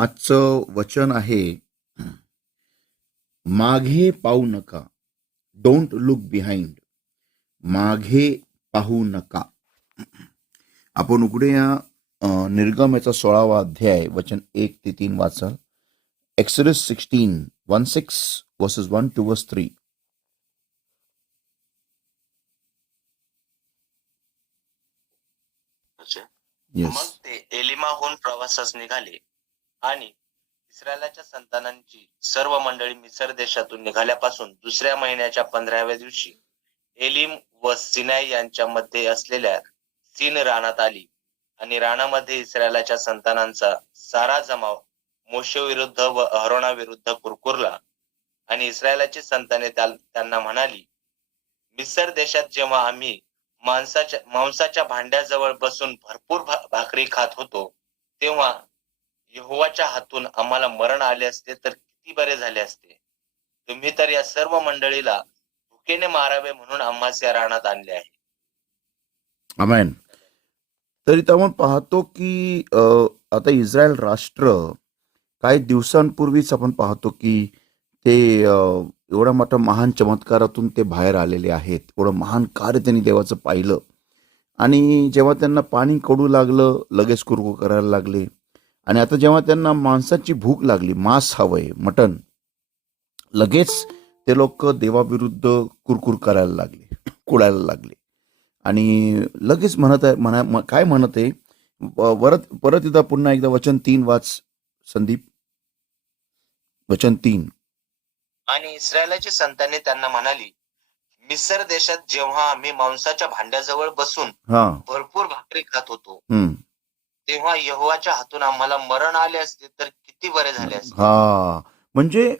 आजचं वचन आहे, मागे पाहू नका. Don't look behind. मागे पाहू नका. आपण उघडूया निर्गमाचा 16वा अध्याय वचन 1 ते 3 वाचाल. Exodus 16:16 verses 1 to verse 3. मग ते एलिमाहून प्रवासास निघाले आणि इस्रायलाच्या संतानांची सर्व मंडळी मिसर देशातून निघाल्यापासून दुसऱ्या महिन्याच्या 15व्या दिवशी एलिम व सिनाई यांच्या मध्ये असलेल्या सीन रानात आली आणि रानामध्ये इस्रायलाच्या संतानांचा सारा जमाव मोशे विरुद्ध व अहरोना विरुद्ध कुरकुरला. आणि इस्रायलाची संताने त्यांना म्हणाली, मिसर देशात जेव्हा आम्ही मांसाच्या भांड्याजवळ बसून भरपूर भाकरी खात होतो, तेव्हा यहोवाच्या हातून आम्हाला मरण आले असते तर किती बरे झाले असते. तुम्ही तर या सर्व मंडळीला भुकेने मारावे म्हणून आम्हास या रानात आणले आहे. आमेन. तर इथं आपण पाहतो की आता इस्रायल राष्ट्र काही दिवसांपूर्वीच आपण पाहतो की ते एवढा मोठा महान चमत्कारातून ते बाहेर आलेले आहेत. एवढं महान कार्य त्यांनी देवाचं पाहिलं आणि जेव्हा त्यांना पाणी कडू लागलं, लगेच कुरकुर करायला लागले. आणि आता जेव्हा त्यांना मांसाची भूक लागली, मांस हवंय, मटण, लगेच ते लोक देवाविरुद्ध कुरकुर करायला लागले, कुडायला लागले. आणि लगेच काय म्हणत आहे, परत एकदा पुन्हा एकदा वचन 3 वाच संदीप. वचन 3. आणि इस्रायलाची संताने त्यांना म्हणाली, मिसर देशात जेव्हा आम्ही मांसाच्या भांड्याजवळ बसून भरपूर भाकरी खात होतो, तेव्हा यहोवाच्या हातून आम्हाला मरण आले असते तर किती बरे झाले असते. म्हणजे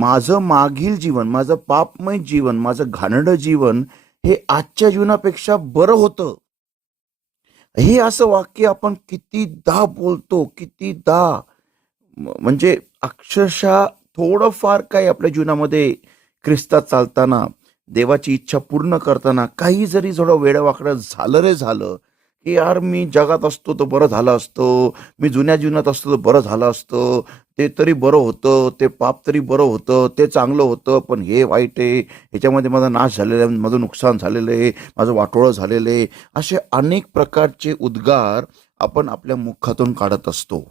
माझं मागील जीवन, माझं पापमय जीवन, माझं घाणेरडं जीवन हे आजच्या जीवनापेक्षा बरं होतं. हे असं वाक्य आपण कितीदा बोलतो, कितीदा. म्हणजे अक्षरशः थोडंफार काही आपल्या जीवनामध्ये ख्रिस्तात चालताना, देवाची इच्छा पूर्ण करताना काही जरी थोडं वेडवाकडं झालं की यार मी जगात असतो तर बरं झालं असतं, मी जुन्या जीवनात असतो तर बरं झालं असतं, ते तरी बरं होतं, ते पाप तरी बरं होतं, ते चांगलं होतं, पण हे वाईट आहे, ह्याच्यामध्ये माझा नाश झालेला आहे, माझं नुकसान झालेलं आहे, माझं वाटोळं झालेलं आहे. असे अनेक प्रकारचे उद्गार आपण आपल्या मुखातून काढत असतो.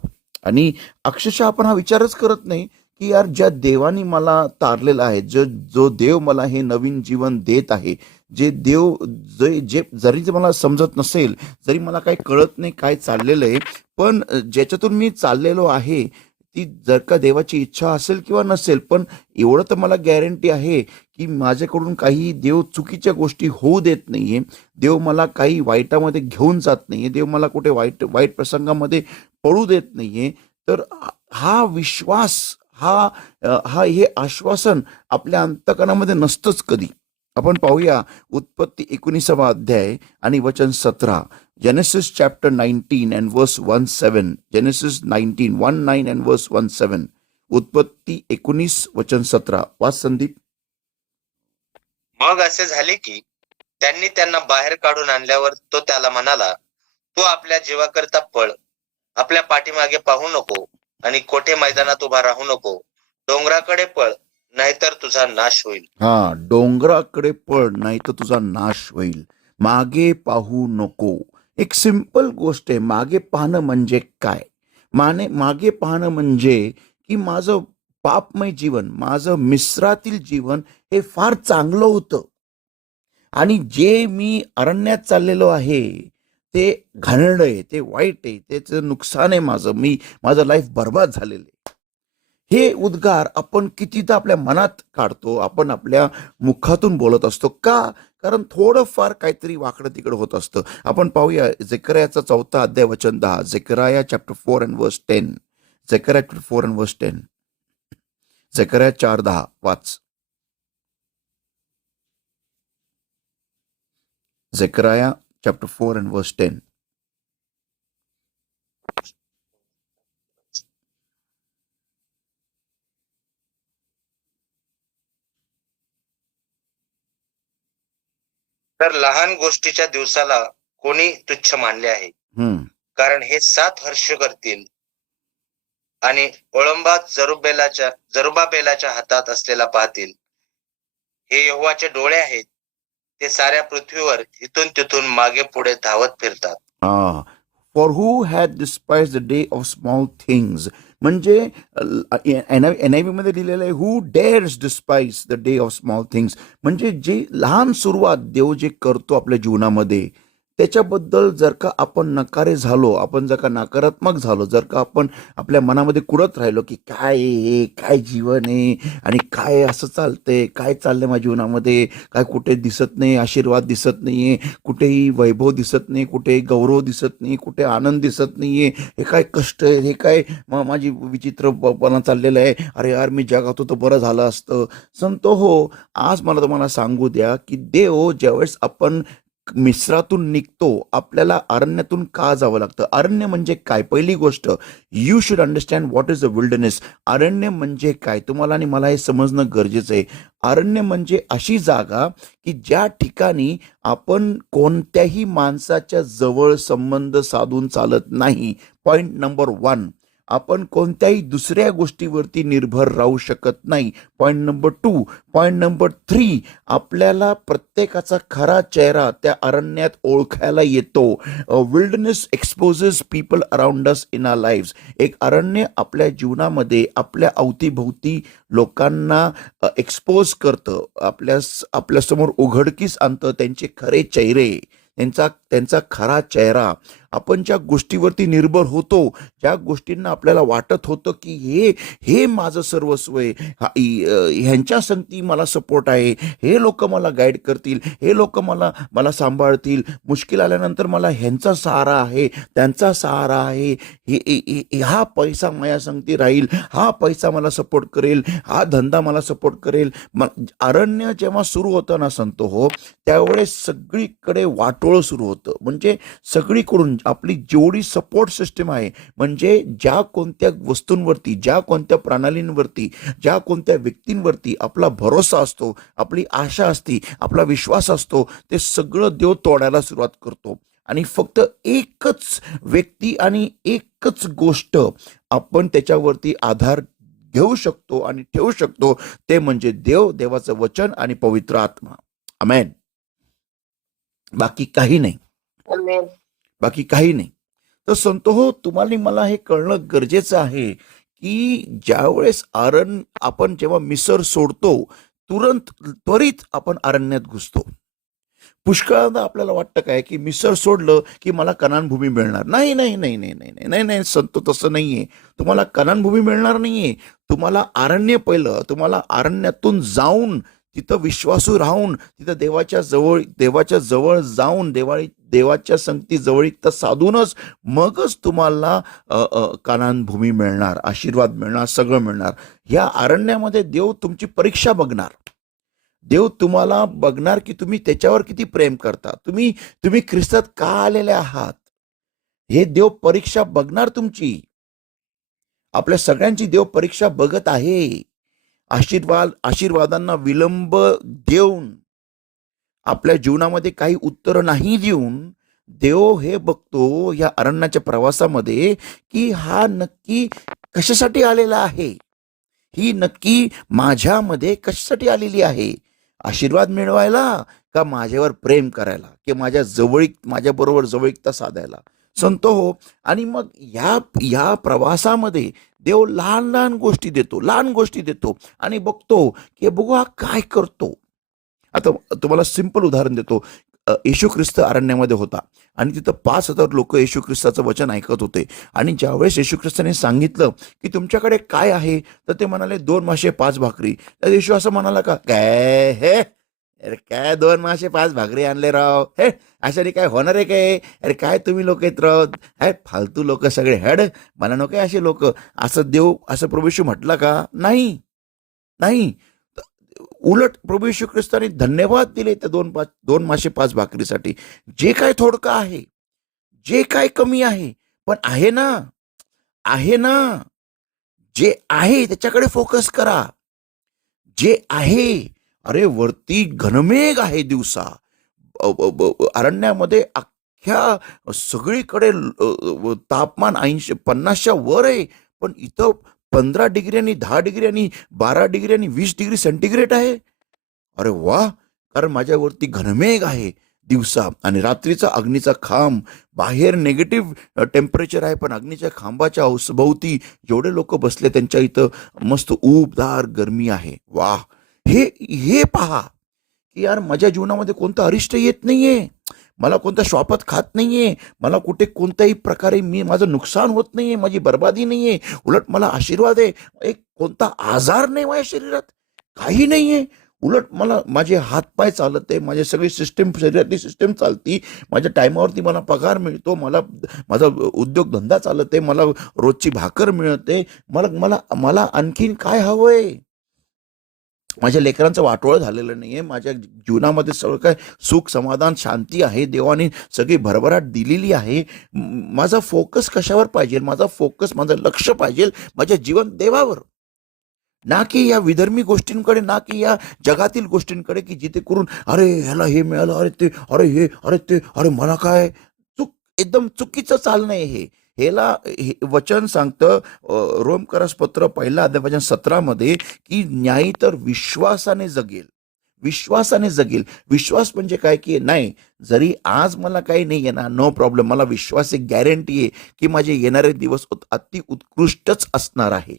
आणि अक्षरशः आपण हा विचारच करत नाही की यार ज्या देवानी मला तारलेला आहे, जो देव मला हे नवीन जीवन देत आहे, जे देव जे जरी मला समजत नसेल, जरी मला काही कळत नाही काय चाललेलं आहे, पण ज्याच्यातून मी चाललेलो आहे, ती जर का देवाची इच्छा असेल किंवा नसेल, पण एवढं तर मला गॅरंटी आहे की माझ्याकडून काही देव चुकीच्या गोष्टी होऊ देत नाहीये. देव मला काही वाईटामध्ये घेऊन जात नाहीये. देव मला कुठे वाईट प्रसंगामध्ये पडू देत नाहीये. तर हा विश्वास, हे आश्वासन आपल्या अंतःकरणामध्ये नसतंच कधी. आपण पाहूया उत्पत्ती 19वा अध्याय आणि वचन 17. Genesis chapter 19 and verse 17. Genesis 19:19 and verse 17. उत्पत्ती 19 वचन 17. वाच संदीप. मग असे झाले की त्यांनी त्यांना बाहेर काढून आणल्यावर तो त्याला म्हणाला, तू आपल्या जीवाकरता पळ, आपल्या पाठीमागे पाहू नको आणि कोठे मैदानात उभा राहू नको. डोंगराकडे पळ, नाहीतर तुझा नाश होईल. डोंगराकडे पळ, नाहीतर तुझा नाश होईल. मागे पाहू नको. एक सिंपल गोष्ट आहे. मागे पाहणं म्हणजे काय? मागे पाहणं म्हणजे की माझं पापमय जीवन, माझं मिस्रातील जीवन हे फार चांगलं होतं आणि जे मी अरण्यात चाललेलो आहे ते घाणेरडं आहे, ते वाईट आहे, त्याचं नुकसान आहे, माझं लाईफ बर्बाद झालेलं आहे. हे उद्गार आपण कितीदा आपल्या मनात काढतो, आपण आपल्या मुखातून बोलत असतो का? कारण थोडंफार काहीतरी वाकडं तिकडं होत असतं. आपण पाहूया झेकरायाचा 4 अध्याय वचन 10. Zechariah chapter 4 and verse 10. Zechariah chapter 4 and verse 10. Zechariah 4:10 वाच. Zechariah chapter 4 and verse 10. तर लहान गोष्टीच्या दिवसाला कोणी तुच्छ मानले आहे, कारण हे 7 हर्ष करतील. आणि ओळंबा जरुबाबेलाच्या हातात असलेला पाहतील. हे यहोवाचे डोळे आहेत, ते साऱ्या पृथ्वीवर इथून तिथून मागे पुढे धावत फिरतात. For who had despise the day of small things, म्हणजे NIV मध्ये लिहिलेलं आहे, who dares despise the day of small things, म्हणजे जे लहान सुरुवात देव जे करतो आपल्या जीवनामध्ये, त्याच्याबद्दल जर का आपण नकारे झालो, आपण जर का नकारात्मक झालो, जर का आपण आपल्या मनामध्ये कुडत राहिलो की काय हे, काय जीवन आहे आणि काय असं चालतंय, काय चाललंय माझ्या जीवनामध्ये, काय कुठे दिसत नाही, आशीर्वाद दिसत नाहीये, कुठेही वैभव दिसत नाही, कुठेही गौरव दिसत नाही, कुठे आनंद दिसत नाहीये, हे काय कष्ट आहे, हे काय माझी विचित्रपणा चाललेलं आहे, अरे यार मी जगात होतो बरं झालं असतं. संतो हो, आज मला तुम्हाला सांगू द्या की देव ज्यावेळेस आपण मिस्रातून निघतो, आपल्याला अरण्यातून का जावं लागतं? अरण्य म्हणजे काय? पहिली गोष्ट, you should understand what is a wilderness. अरण्य म्हणजे काय? तुम्हाला आणि मला हे समजणं गरजेचं आहे. अरण्य म्हणजे अशी जागा की ज्या ठिकाणी आपण कोणत्याही माणसाच्या जवळ संबंध साधून चालत नाही. पॉइंट नंबर 1, आपण कोणत्याही दुसऱ्या गोष्टीवरती निर्भर राहू शकत नाही. Point number 2. पॉइंट नंबर 3, आपल्याला प्रत्येकाचा खरा चेहरा त्या अरण्यात ओळखायला येतो. Wilderness exposes people around us in our lives. एक अरण्य आपल्या जीवनामध्ये आपल्या अवतीभोवती लोकांना एक्सपोज करतं, आपल्यासमोर उघडकीस आणतं त्यांचे खरे चेहरे, त्यांचा खरा चेहरा. आपण ज्या गोष्टीवरती निर्भर होतो, ज्या गोष्टींना आपल्याला वाटत होतं की हे माझं सर्वस्व आहे, ह्यांच्या संगती मला सपोर्ट आहे, हे लोक मला गाईड करतील, हे लोक मला मला सांभाळतील, मुश्किल आल्यानंतर मला ह्यांचा सहारा आहे, त्यांचा सहारा आहे, हा पैसा माझ्या संगती राहील, हा पैसा मला सपोर्ट करेल, हा धंदा मला सपोर्ट करेल. अरण्य जेव्हा सुरू होतं ना संतो हो, त्यावेळेस सगळीकडे वाटोळं सुरू होतं. म्हणजे सगळीकडून आपली जेवढी सपोर्ट सिस्टीम आहे, म्हणजे ज्या कोणत्या वस्तूंवरती, ज्या कोणत्या प्रणालींवरती, ज्या कोणत्या व्यक्तींवरती आपला भरोसा असतो, आपली आशा असते, आपला विश्वास असतो, ते सगळं देव तोडायला सुरुवात करतो. आणि फक्त एकच व्यक्ती आणि एकच गोष्ट आपण त्याच्यावरती आधार घेऊ शकतो आणि ठेवू शकतो, ते म्हणजे देव, देवाचं वचन आणि पवित्र आत्मा. आमेन. बाकी काही नाही, बाकी काही नाही. तर संतो हो, तुम्हाला मला हे कळणं गरजेचं आहे की ज्यावेळेस आपण जेव्हा मिसर सोडतो, त्वरित आपण अरण्यात घुसतो. पुष्कळदा आपल्याला वाटतं काय की मिसर सोडलं की मला कनान भूमी मिळणार. नाही नाही नाही नाही नाही नाही नाही नाही संतो, तसं नाहीये. तुम्हाला कनान भूमी मिळणार नाहीये. तुम्हाला अरण्य पहिलं, तुम्हाला अरण्यातून जाऊन, तिथं विश्वासू राहून, तिथं देवाच्या जवळ जाऊन, देवाच्या संगती जवळीकता साधूनच मगच तुम्हाला कनान भूमी मिळणार, आशीर्वाद मिळणार, सगळं मिळणार. ह्या अरण्यामध्ये देव तुमची परीक्षा बघणार. देव तुम्हाला बघणार की तुम्ही त्याच्यावर किती प्रेम करता, तुम्ही ख्रिस्तात का आलेले आहात, हे देव परीक्षा बघणार तुमची. आपल्या सगळ्यांची देव परीक्षा बघत आहे. आशीर्वादांना विलंब देऊन, आपल्या जीवनामध्ये काही उत्तर नाही देऊन, देव हे बघतो या अरण्याच्या प्रवासामध्ये की हा नक्की कशासाठी आलेला आहे, ही नक्की माझ्यामध्ये कशासाठी आलेली आहे. आशीर्वाद मिळवायला का माझ्यावर प्रेम करायला, की माझ्याबरोबर जवळीकता साधायला. संतो हो, आणि मग या प्रवासामध्ये देव लहान लहान गोष्टी देतो आणि बघतो की बघू हा काय करतो. आता तुम्हाला सिंपल उदाहरण देतो. येशू ख्रिस्त अरण्यामध्ये होता आणि तिथं 5,000 लोक येशू ख्रिस्ताचं वचन ऐकत होते. आणि ज्यावेळेस येशू ख्रिस्ताने सांगितलं की तुमच्याकडे काय आहे, तर ते म्हणाले 2 मासे 5 भाकरी. तर येशू असं म्हणाला का, काय हे, अरे काय 2 मासे 5 भाकरी आणले राव, हे अशाने काय होणार आहे काय, अरे काय तुम्ही लोक येत राव, हे फालतू लोक सगळे, हेड मला नको असे लोक. असं प्रभू येशू म्हटलं का? नाही नाही. उलट प्रभू येशू ख्रिस्ताने धन्यवाद दिले त्या 2 मासे 5 भाकरीसाठी. जे काय थोडकं आहे, जे काय कमी आहे, पण आहे ना, आहे ना, जे आहे त्याच्याकडे फोकस करा. जे आहे, अरे वरती घनमेघ आहे दिवसा, अरण्यामध्ये अख्ख्या सगळीकडे तापमान 50च्या वर आहे, पण इथं 15 डिग्री आणि 10 डिग्री आणि 12 डिग्री आणि 20 डिग्री सेंटीग्रेड आहे. अरे वा! कारण माझ्यावरती घनमेघ आहे दिवसा आणि रात्रीचा अग्नीचा खांब. बाहेर निगेटिव्ह टेम्परेचर आहे, पण अग्नीच्या खांबाच्या अवसभोवती जेवढे लोक बसले त्यांच्या इथं मस्त ऊबदार गरमी आहे. वा! हे हे पहा की यार माझ्या जीवनामध्ये कोणतं अरिष्ट येत नाहीये, मला कोणत्या श्वापात खात नाहीये, मला कुठे कोणत्याही प्रकारे माझं नुकसान होत नाहीये, माझी बर्बादी नाहीये, उलट मला आशीर्वाद आहे. एक कोणता आजार नाही माझ्या शरीरात, काही नाहीये. उलट मला माझे हातपाय चालत आहे, माझी सगळी सिस्टीम, शरीरातली सिस्टीम चालती, माझ्या टायमावरती मला पगार मिळतो, मला माझा उद्योगधंदा चालत आहे, मला रोजची भाकर मिळते. मला मला मला आणखीन काय हवंय? माझ्या लेकरांचं वाटोळं झालेलं नाहीये. माझ्या जीवनामध्ये सगळं काय सुख, समाधान, शांती आहे. देवाने सगळी भरभराट दिलेली आहे. माझा फोकस कशावर पाहिजे? माझा फोकस, माझं लक्ष पाहिजे माझ्या जीवन देवावर, ना की या विधर्मी गोष्टींकडे, ना की या जगातील गोष्टींकडे, की जिथे करून अरे ह्याला हे मिळालं, अरे ते, अरे हे, अरे ते, अरे मला काय. एकदम चुकीचं चालणं आहे हे. हे वचन सांगतं रोमकरास पत्र 1 अध्याय वचन 17 मध्ये की न्यायी तर विश्वासाने जगेल. विश्वासाने जगेल. विश्वास म्हणजे काय की नाही, जरी आज मला काही नाही येणार, नो प्रॉब्लेम, मला विश्वास, एक गॅरंटी आहे की माझे येणारे दिवस अति उत्कृष्टच असणार आहे.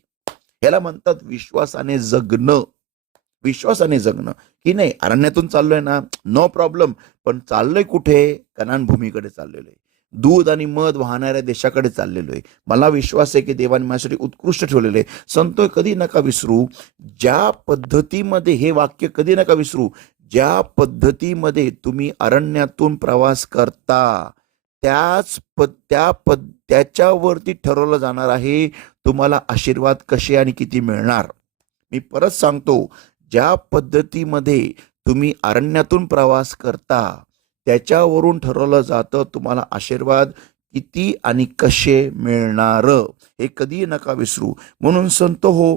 ह्याला म्हणतात विश्वासाने जगणं. विश्वासाने जगणं की नाही, अरण्यातून चाललोय ना, नो प्रॉब्लेम, पण चाललोय कुठे? कनान भूमीकडे चाललेलो आहे, दूध आणि मध वाहणाऱ्या देशाकडे चाललेलो आहे. मला विश्वास आहे की देवाने माझ्यासाठी उत्कृष्ट ठेवलेलं आहे. संतो, कधी नका विसरू ज्या पद्धतीमध्ये, हे वाक्य कधी नका विसरू, ज्या पद्धतीमध्ये तुम्ही अरण्यातून प्रवास करता त्याच्यावरती ठरवलं जाणार आहे तुम्हाला आशीर्वाद कसे आणि किती मिळणार. मी परत सांगतो, ज्या पद्धतीमध्ये तुम्ही अरण्यातून प्रवास करता त्याच्यावरून ठरवलं जातं तुम्हाला आशीर्वाद किती आणि कसे मिळणार. हे कधी नका विसरू. म्हणून संत हो,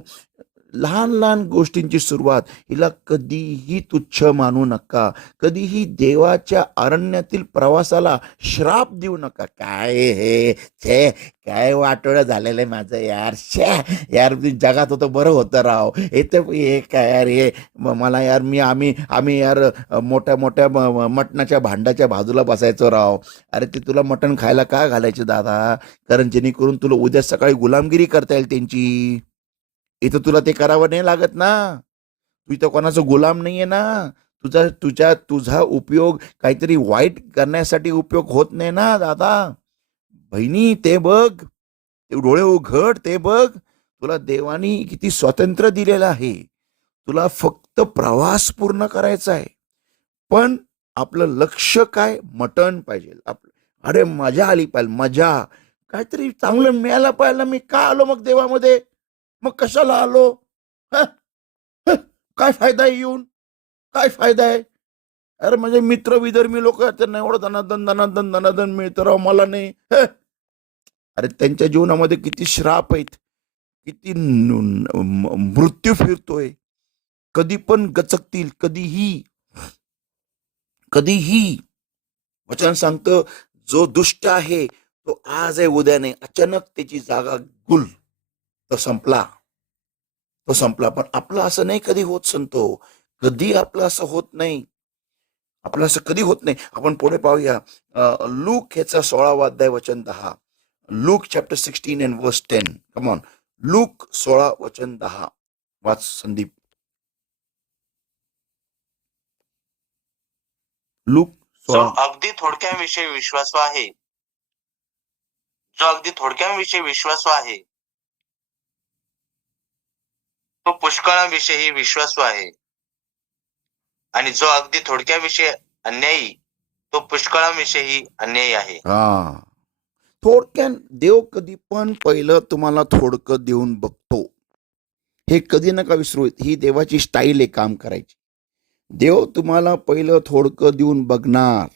लहान लहान गोष्टींची सुरुवात हिला कधीही तुच्छ मानू नका. कधीही देवाच्या अरण्यातील प्रवासाला श्राप देऊ नका. काय हे छे, काय वाटोळं झालेलं आहे माझं यार, शे यार, जगात होतं बरं होतं राव, हे काय यार, हे मला यार, आम्ही यार मोठ्या मोठ्या मटणाच्या भांड्याच्या बाजूला बसायचो राव. अरे ते तुला मटण खायला का घालायचे दादा? कारण जेणेकरून तुला उद्या सकाळी गुलामगिरी करता येईल त्यांची. इथं तुला ते करावं नाही लागत ना. तू इथं कोणाचा गुलाम नाहीये ना. तुझा उपयोग काहीतरी वाईट करण्यासाठी उपयोग होत नाही ना दादा. बहिणी, ते बघ, ते डोळे उघड, ते बघ, तुला देवानी किती स्वातंत्र्य दिलेलं आहे. तुला फक्त प्रवास पूर्ण करायचा आहे, पण आपलं लक्ष काय? मटण पाहिजे आपलं. अरे मजा आली पाहिजे, मजा, काहीतरी चांगलं मिळायला पाहिजे. मी का आलो मग देवामध्ये? मग कशाला आलो? हं? हं? काय फायदा आहे येऊन? काय फायदा आहे? अरे म्हणजे मित्र विधर्मी लोक त्यांना एवढं धनादन धनादन धनादन मिळतं राव, मला नाही. हं? अरे त्यांच्या जीवनामध्ये किती श्राप आहेत, किती मृत्यू फिरतोय, कधी पण गचकतील, कधीही. कधीही. वचन सांगतं, जो दुष्ट आहे तो आज आहे उद्या नाही, अचानक त्याची जागा गुल, तो संपला. पण आपलं असं नाही कधी होत संतो. कधी आपलं असं होत नाही. आपलं असं कधी होत नाही. आपण पुढे पाहूया. लूक ह्याचा 16वा अध्याय वचन 10. Look chapter 16 and verse 10. Come on. Look 16 वचन 10. वाच संदीप. लूक जो 16. अगदी थोडक्याविषयी विश्वासू आहे, जो अगदी थोडक्याविषयी विश्वासू आहे, तो पुष्कळाविषयी विश्वासू आहे, आणि जो अगदी थोडक्याविषयी अन्यायी, तो पुष्कळाविषयी अन्यायी आहे. हा, थोडक्यात देव कधी पण पहिलं तुम्हाला थोडकं देऊन बघतो. हे कधी नका विसरू. ही देवाची स्टाईल आहे काम करायची. देव तुम्हाला पहिलं थोडकं देऊन बघणार.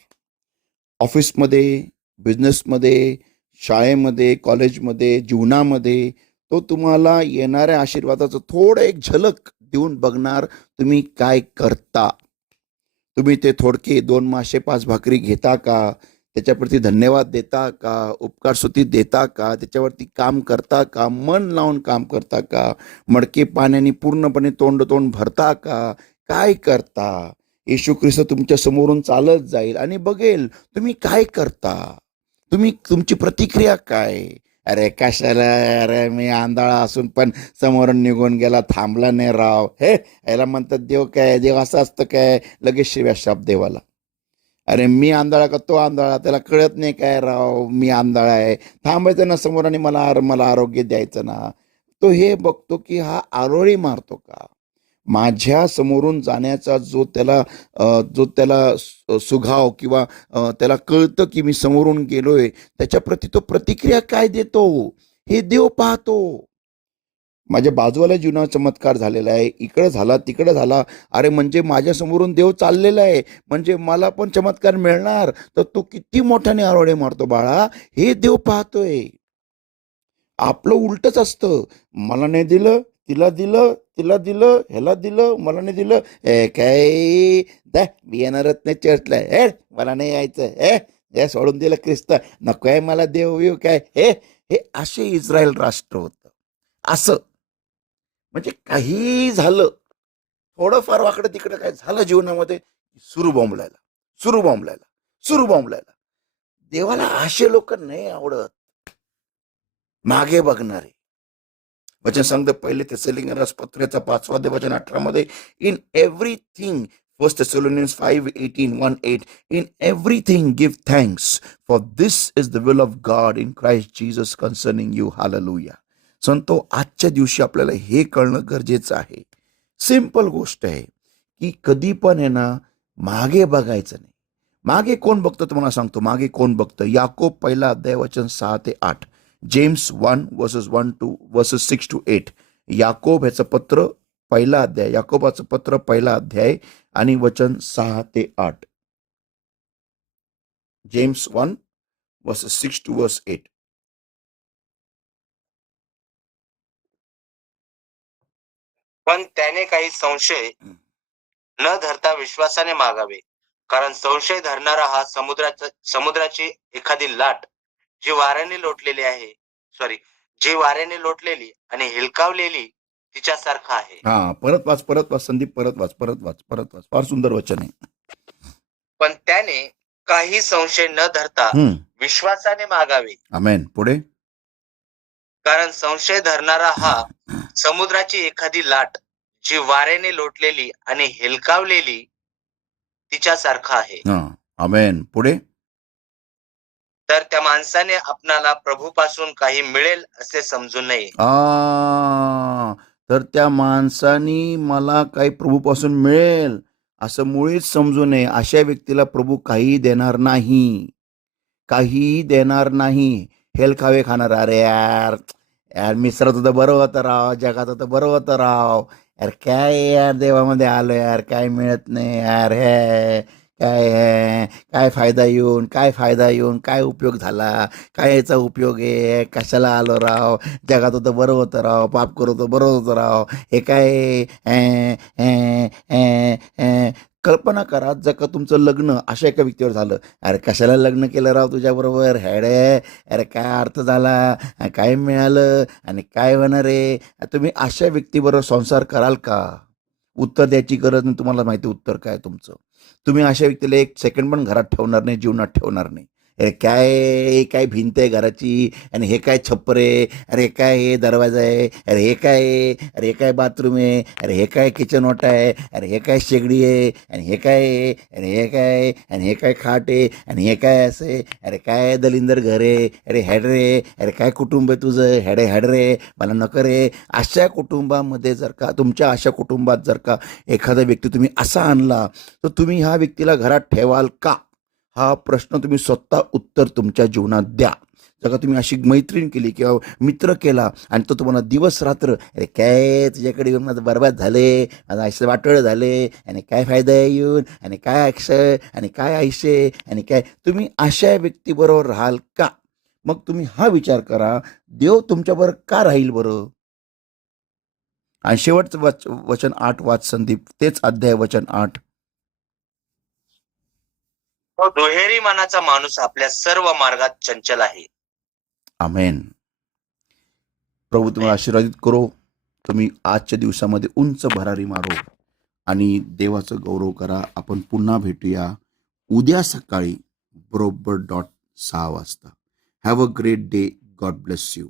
ऑफिसमध्ये, बिझनेसमध्ये, शाळेमध्ये, कॉलेजमध्ये, जीवनामध्ये तो तुम्हाला येणाऱ्या आशीर्वादाचं थोडं एक झलक देऊन बघणार. तुम्ही काय करता? तुम्ही ते थोडके 2 मासे 5 भाकरी घेता का? त्याच्यावरती धन्यवाद देता का? उपकारस्तुती देता का? त्याच्यावरती काम करता का? मन लावून काम करता का? मडके पाण्याने पूर्णपणे तोंड भरता का? काय करता? येशू ख्रिस्त तुमच्या समोरून चालत जाईल आणि बघेल तुम्ही काय करता. तुमची प्रतिक्रिया काय? अरे कशाला, अरे मी आंधळा असून पण समोरून निघून गेला, थांबला नाही राव. हे याला म्हणतात देव काय? देव असं असतं काय? लगेच शिव्या शाप देवाला. अरे मी आंधळा का तो आंधळा? त्याला कळत नाही काय राव, मी आंधळा आहे. थांबायचं ना समोर आणि मला आरोग्य द्यायचं ना. तो हे बघतो की हा आरोळी मारतो का? माझ्या समोरून जाण्याचा जो त्याला सुघाव किंवा त्याला कळतं की मी समोरून गेलोय, त्याच्याप्रती तो प्रतिक्रिया काय देतो हे देव पाहतो. माझ्या बाजूवाल्या जीवनात चमत्कार झालेला आहे, इकडं झाला तिकडं झाला. अरे म्हणजे माझ्या समोरून देव चाललेला आहे, म्हणजे मला पण चमत्कार मिळणार. तर तो किती मोठ्याने आरोळे मारतो बाळा, हे देव पाहतोय. आपलं उलटच असतं. मला नाही दिलं, तिला दिलं, तिला दिलं, ह्याला दिलं, मला नाही दिलं. काय मी येणारच नाही चर्चला. मला नाही यायचं. हे सोडून दिलं ख्रिस्त. नको आहे मला देव विव काय. हे हे असे इस्रायल राष्ट्र होतं. असं म्हणजे काही झालं, थोडंफार वाकडं तिकडं काय झालं जीवनामध्ये, सुरू बॉम्बलायला, सुरू बॉम्बलायला, सुरू बॉम्बलायला. देवाला असे लोक नाही आवडत, मागे बघणारे. वचन सांगतं पहिले थेसलोनिकन्स पत्रेचा 5 वचन 18 मध्ये, in everything, first Thessalonians 5:18, in everything give thanks, for this is the will of God in Christ Jesus concerning you. Hallelujah. संतो, आजच्या दिवशी आपल्याला हे कळणं गरजेचं आहे. सिंपल गोष्ट आहे की कधी पण आहे ना, मागे बघायचं नाही. मागे कोण बघतं तुम्हाला सांगतो. मागे कोण बघतं? याकोब 1 वचन 6 ते 8, जेम्स 1:1-6-8. याकोब ह्याचं पत्र 1 याकोबाचं पत्र 1 आणि वचन 6 ते 8. जेम्स 1:6-8. पण त्याने काही संशय न धरता विश्वासाने मागावे, कारण संशय धरणारा हा समुद्राची एखादी लाट जी वाऱ्याने लोटलेली आहे, जी वाऱ्याने लोटलेली आणि हिलकावलेली तिच्यासारखा आहे. हा, परत वाच संदीप, परत वाच. फार सुंदर वचन आहे. पण त्याने काही संशय न धरता विश्वासाने मागावे. आमेन. पुढे. कारण संशय धरणारा हा समुद्राची एखादी लाट जी वाऱ्याने लोटलेली आणि हेलकावलेली तिच्यासारखा आहे. आमेन. पुढे. तर त्या माणसाने आपणाला प्रभूपासून काही मिळेल असे समजू नये. तर त्या माणसानी मला काही प्रभूपासून मिळेल असं मुळीच समजू नये. अशा व्यक्तीला प्रभू काही देणार नाही, काही देणार नाही. हेलखावे खाणार. अरे यार, यार मिसरत होतं बरं होतं राव, जगात होतं बरं होतं राव. यार काय यार, देवामध्ये आलो यार, काय मिळत नाही यार. हे काय आहे, काय फायदा येऊन काय उपयोग झाला, काय याचा उपयोग आहे, कशाला आलो राव. जगात होतं बरं होतं राव, पाप करत होतं बरं होतं राव. हे काय कल्पना करा, जर का तुमचं लग्न अशा एका व्यक्तीवर झालं. अरे कशाला लग्न केलं राव तुझ्याबरोबर, हेडे. अरे काय अर्थ झाला, काय मिळालं आणि काय होणार आहे. तुम्ही अशा व्यक्तीबरोबर संसार कराल का? उत्तर द्यायची गरज नाही. तुम्हाला माहिती उत्तर काय तुमचं. तुम्ही अशा व्यक्तीला एक सेकंड पण घरात ठेवणार नाही, जीवनात ठेवणार नाही. अरे काय भिंत आहे घराची, आणि हे काय छप्पर आहे, अरे काय हे दरवाजा आहे, अरे हे काय आहे, अरे हे काय बाथरूम आहे, अरे हे काय किचन ओटा आहे, अरे हे काय शेगडी आहे, आणि हे काय आहे, अरे हे काय, आणि हे काय खाट आहे, आणि हे काय असे, अरे काय दलिंदर घर आहे, अरे हॅड रे, अरे काय कुटुंब आहे तुझं, हॅड रे, मला नको रे. अशा कुटुंबामध्ये जर का, तुमच्या अशा कुटुंबात जर का एखादा व्यक्ती तुम्ही असा आणला, तर तुम्ही ह्या व्यक्तीला घरात ठेवाल का? हा प्रश्न तुम्ही स्वतः उत्तर तुमच्या जीवनात द्या. जर का तुम्ही अशी मैत्रीण केली किंवा मित्र केला आणि तो तुम्हाला दिवस रात्र, अरे काय तुझ्याकडे येऊन माझं बरबाद झाले, माझं आयुष्य वाटोळं झाले, आणि काय फायदा आहे येऊन, आणि काय आयुष्य, आणि काय आयुष्य, आणि काय, तुम्ही अशा व्यक्तीबरोबर राहाल का? मग तुम्ही हा विचार करा, देव तुमच्याबरोबर का राहील बरं? आणि शेवटचं वचन 8 वाच संदीप, तेच अध्याय वचन 8. तो दुहेरी मनाचा माणूस आपल्या सर्व मार्गात चंचल आहे. आमेन. प्रभू तुम्हाला आशीर्वादित करो. तुम्ही आजच्या दिवसामध्ये उंच भरारी मारो आणि देवाचं गौरव करा. आपण पुन्हा भेटूया उद्या सकाळी बरोबर .6 वाजता. Have a great day. God bless you.